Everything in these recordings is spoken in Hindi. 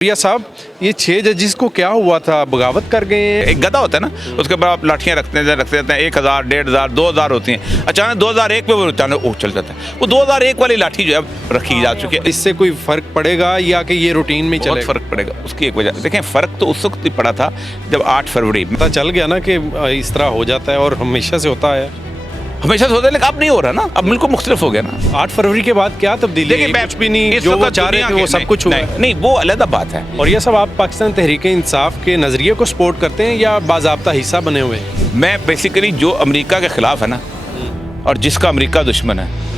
भैया साहब, ये 6 जजेस को क्या हुआ था? बगावत कर गए हैं? एक गधा होता है ना, उसके बाद आप लाठियाँ रखते रहते हैं 1000, 1500, 2000 होती हैं। अचानक 2001 में वो अचानक चल जाता है। वो 2001 वाली लाठी जो है रखी जा चुकी है। इससे कोई फर्क पड़ेगा या कि ये रूटीन में बहुत चलेगा? फर्क पड़ेगा। उसकी एक वजह देखें, फ़र्क तो उस वक्त ही पड़ा था जब 8 फरवरी पता चल गया ना कि इस तरह हो जाता है और हमेशा से होता है। हमेशा से होता है, लेकिन अब नहीं हो रहा ना, अब बिल्कुल मुख्तलिफ हो गया ना। 8 फरवरी के बाद क्या तब्दीली? कुछ भी नहीं, जो वो चाह रहे थे वो सब कुछ हुआ। नहीं, वो अलग बात है। और ये सब आप पाकिस्तान तहरीक इंसाफ के नज़रिए को सपोर्ट करते हैं या बाज़ाब्ता हिस्सा बने हुए हैं? मैं बेसिकली जो अमेरिका के ख़िलाफ़ है ना और जिसका अमेरिका दुश्मन है,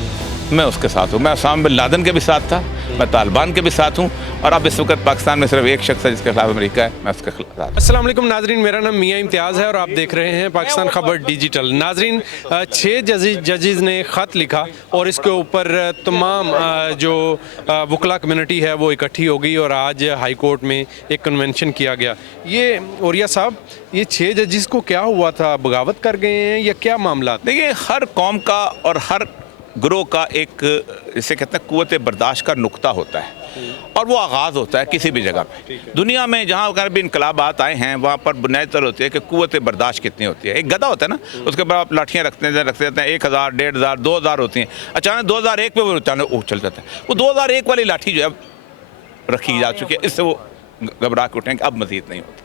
मैं उसके साथ हूँ। मैं उसामा बिन लादेन के भी साथ था, मैं तालिबान के भी साथ हूँ, और अब इस वक्त पाकिस्तान में सिर्फ एक शख्स है जिसके खिलाफ अमेरिका है, मैं उसके खिलाफ। अस्सलाम वालेकुम नाजरीन, मेरा नाम मियां इम्तियाज़ है और आप देख रहे हैं पाकिस्तान खबर डिजिटल। नाजरीन, 6 जजेस ने ख़त लिखा और इसके ऊपर तमाम जो वकला कम्युनिटी है वो इकट्ठी हो गई और आज हाई कोर्ट में एक कन्वेंशन किया गया। ये औरिया साहब, ये 6 जजेस को क्या हुआ था? बगावत कर गए हैं या क्या मामला? देखिए, हर कौम का और हर ग्रोह का एक, जिसे कहते हैं, कुव्वत बर्दाश्त का नुक्ता होता है, और वो आगाज़ होता है किसी भी जगह पे। दुनिया में जहाँ अगर भी इनकलाबात आए हैं वहाँ पर बुनियादी तौर होती है कि कुव्वत बर्दाश्त कितनी होती है। एक गधा होता है ना, उसके बाद आप लाठियाँ रखते हैं 1000, 1500, 2000 होती हैं। अचानक 2001 में वो अचानक चल जाता है। वो 2001 वाली लाठी जो है रखी जा चुकी है, इससे वो घबरा के उठेंगे, अब मज़ीद नहीं होती।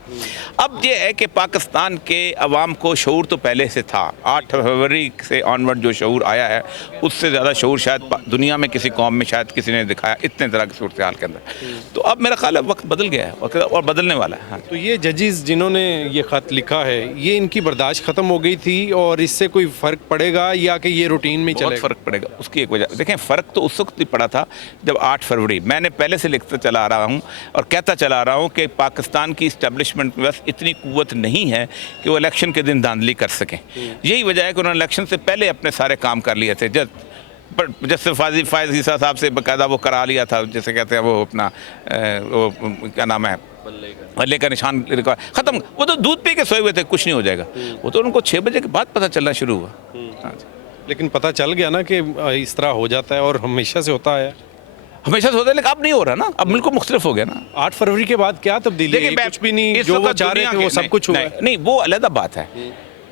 अब ये है कि पाकिस्तान के अवाम को शऊर तो पहले से था। 8 फरवरी से ऑनवर्ड जो शऊर आया है, उससे ज़्यादा शऊर शायद दुनिया में किसी कौम में शायद किसी ने दिखाया इतने तरह की सूरत हाल के अंदर। तो अब मेरा ख्याल है वक्त बदल गया है और बदलने वाला है। हाँ। तो ये जजेस जिन्होंने ये ख़त लिखा है, ये इनकी बर्दाश्त ख़त्म हो गई थी और इससे कोई फ़र्क पड़ेगा या कि ये रूटीन में चलेगा? बहुत फ़र्क पड़ेगा। उसकी एक वजह देखें, फ़र्क तो उस वक्त ही पड़ा था जब 8 फरवरी, मैंने पहले से लिखता चला आ रहा हूँ और कहता चला आ रहा हूँ कि पाकिस्तान की इस्टेब्लिशमेंट में बस इतनी कुव्वत नहीं है कि वो इलेक्शन के दिन धांधली कर सकें। यही वजह है कि उन्होंने इलेक्शन से पहले अपने सारे काम कर लिए थे। जैसे फायज़ ईसा साहब से बाकायदा वो करा लिया था, जैसे कहते हैं वो अपना वो क्या नाम है, बल्ले का निशान ख़त्म। वो तो दूध पी के सोए हुए थे, कुछ नहीं हो जाएगा। वो तो उनको 6 बजे के बाद पता चलना शुरू हुआ। हाँ जी। लेकिन पता चल गया ना कि इस तरह हो जाता है और हमेशा से होता है। हमेशा से होता है, लेकिन अब नहीं हो रहा ना, अब बिल्कुल मुख्तलिफ हो गया ना। 8 फरवरी के बाद क्या तब्दीली? कुछ भी नहीं, जो वो चाह रहे थे वो सब कुछ हुआ। नहीं, वो अलग बात है।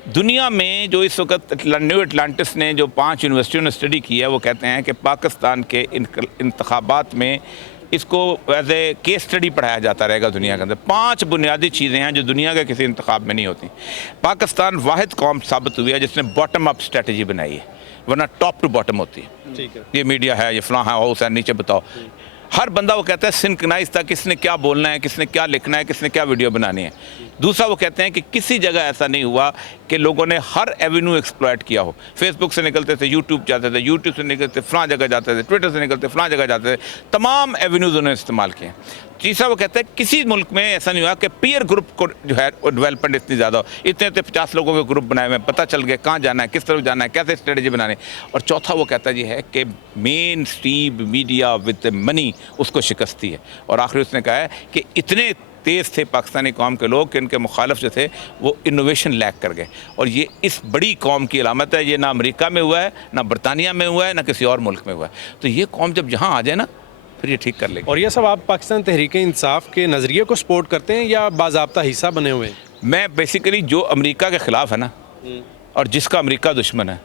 दुनिया में जो इस वक्त न्यू अटलांटिस ने जो 5 यूनिवर्सिटियों ने स्टडी की है, वो कहते हैं कि पाकिस्तान के इंतखाबात में इसको एज ए केस स्टडी पढ़ाया जाता रहेगा दुनिया के अंदर। 5 बुनियादी चीज़ें हैं जो दुनिया के किसी इंतखाब में नहीं होती। पाकिस्तान वाहिद कौम साबित हुई है जिसने बॉटम अप स्ट्रेटजी बनाई है, वरना टॉप टू बॉटम होती है। ठीक है। ये मीडिया है, ये फलां है, हाउस है, नीचे बताओ। हर बंदा वो कहता है सिंक्रोनाइज था, किसने क्या बोलना है, किसने क्या लिखना है, किसने क्या वीडियो बनानी है। दूसरा, वो कहते हैं कि किसी जगह ऐसा नहीं हुआ कि लोगों ने हर एवेन्यू एक्सप्लॉइट किया हो। फेसबुक से निकलते थे, यूट्यूब जाते थे, यूट्यूब से निकलते फलां जगह जाते थे, ट्विटर से निकलते फलां जगह जाते थे, तमाम एवेन्यूज़ उन्होंने इस्तेमाल किए। तीसरा, वो कहता है किसी मुल्क में ऐसा नहीं हुआ कि पीयर ग्रुप को जो है डेवलपमेंट इतनी ज़्यादा हो, इतने 50 लोगों के ग्रुप बनाए हुए, पता चल गया कहाँ जाना है, किस तरफ जाना है, कैसे स्ट्रेटजी बनानी। और चौथा, वो कहता ये है कि main stream media with money उसको शिकस्ती है। और आखिर उसने कहा है कि इतने तेज़ थे पाकिस्तानी कौम के लोग कि इनके मुखालिफ जो थे वो इनोवेशन लैक कर गए, और ये इस बड़ी कौम की अलामत है। ये ना अमेरिका में हुआ है, ना बरतानिया में हुआ है, ना किसी और मुल्क में हुआ है। तो ये कौम जब यहाँ आ जाए ना, फिर ये ठीक कर लेगी। और ये सब आप पाकिस्तान तहरीक इंसाफ के नज़रिए को सपोर्ट करते हैं या बाज़ाब्ता हिस्सा बने हुए हैं? मैं बेसिकली जो अमेरिका के ख़िलाफ़ है ना और जिसका अमेरिका दुश्मन है,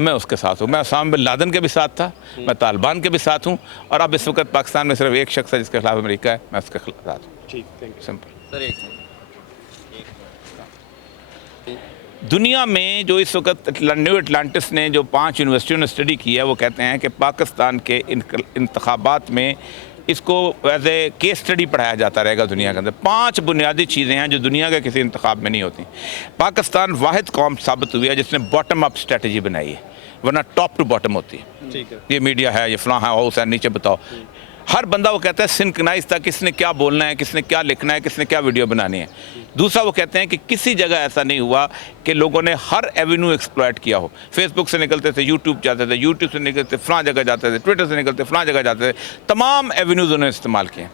मैं उसके साथ हूँ। मैं उसामा बिन लादेन के भी साथ था, मैं तालिबान के भी साथ हूँ, और अब इस वक्त पाकिस्तान में सिर्फ एक शख्स है जिसके खिलाफ अमेरिका है, मैं उसके साथ हूँ। ठीक, थैंक यू। सिंपल। दुनिया में जो इस वक्त न्यू अटलांटिस ने जो 5 यूनिवर्सिटियों ने स्टडी की है, वो कहते हैं कि पाकिस्तान के इंतखाबात में इसको एज ए केस स्टडी पढ़ाया जाता रहेगा दुनिया के अंदर। 5 बुनियादी चीज़ें हैं जो दुनिया के किसी इंतखाब में नहीं होती। पाकिस्तान वाहिद कौम साबित हुई है जिसने बॉटम अप स्ट्रेटजी बनाई है, वरना टॉप टू बॉटम होती है। ठीक है। ये मीडिया है, ये फलां है, हाउस है, नीचे बताओ। हर बंदा वो कहता है सिंक्रोनाइज था, किसने क्या बोलना है, किसने क्या लिखना है, किसने क्या वीडियो बनानी है। दूसरा, वो कहते हैं कि किसी जगह ऐसा नहीं हुआ कि लोगों ने हर एवेन्यू एक्सप्लॉइट किया हो। फेसबुक से निकलते थे, यूट्यूब जाते थे, यूट्यूब से निकलते फलां जगह जाते थे, ट्विटर से निकलते फलां जगह जाते थे, तमाम एवेन्यूज़ उन्होंने इस्तेमाल किए।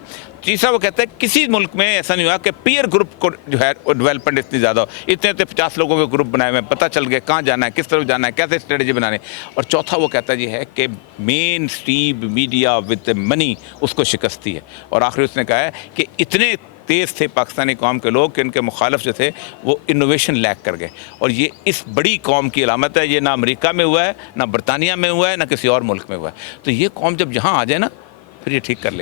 तीसरा वो कहता है किसी मुल्क में ऐसा नहीं हुआ कि पीयर ग्रुप को जो है डेवलपमेंट इतनी ज़्यादा हो, इतने 50 लोगों के ग्रुप बनाए हुए हैं, पता चल गया कहाँ जाना है, किस तरफ जाना है, कैसे स्ट्रेटजी बनाने। और चौथा वो कहता जी है कि main stream media with money उसको शिकस्त दी है। और आखिर उसने कहा है कि इतने तेज़ थे पाकिस्तानी कौम के लोग कि उनके मुखालिफ जो थे वो इनोवेशन लैक कर गए। और ये इस बड़ी कौम की अलामत है। ये ना अमेरिका में हुआ है, ना बरतानिया में हुआ है, ना किसी और मुल्क में हुआ है। तो ये कौम जब यहाँ आ जाए ना, फिर ये ठीक कर लेगी।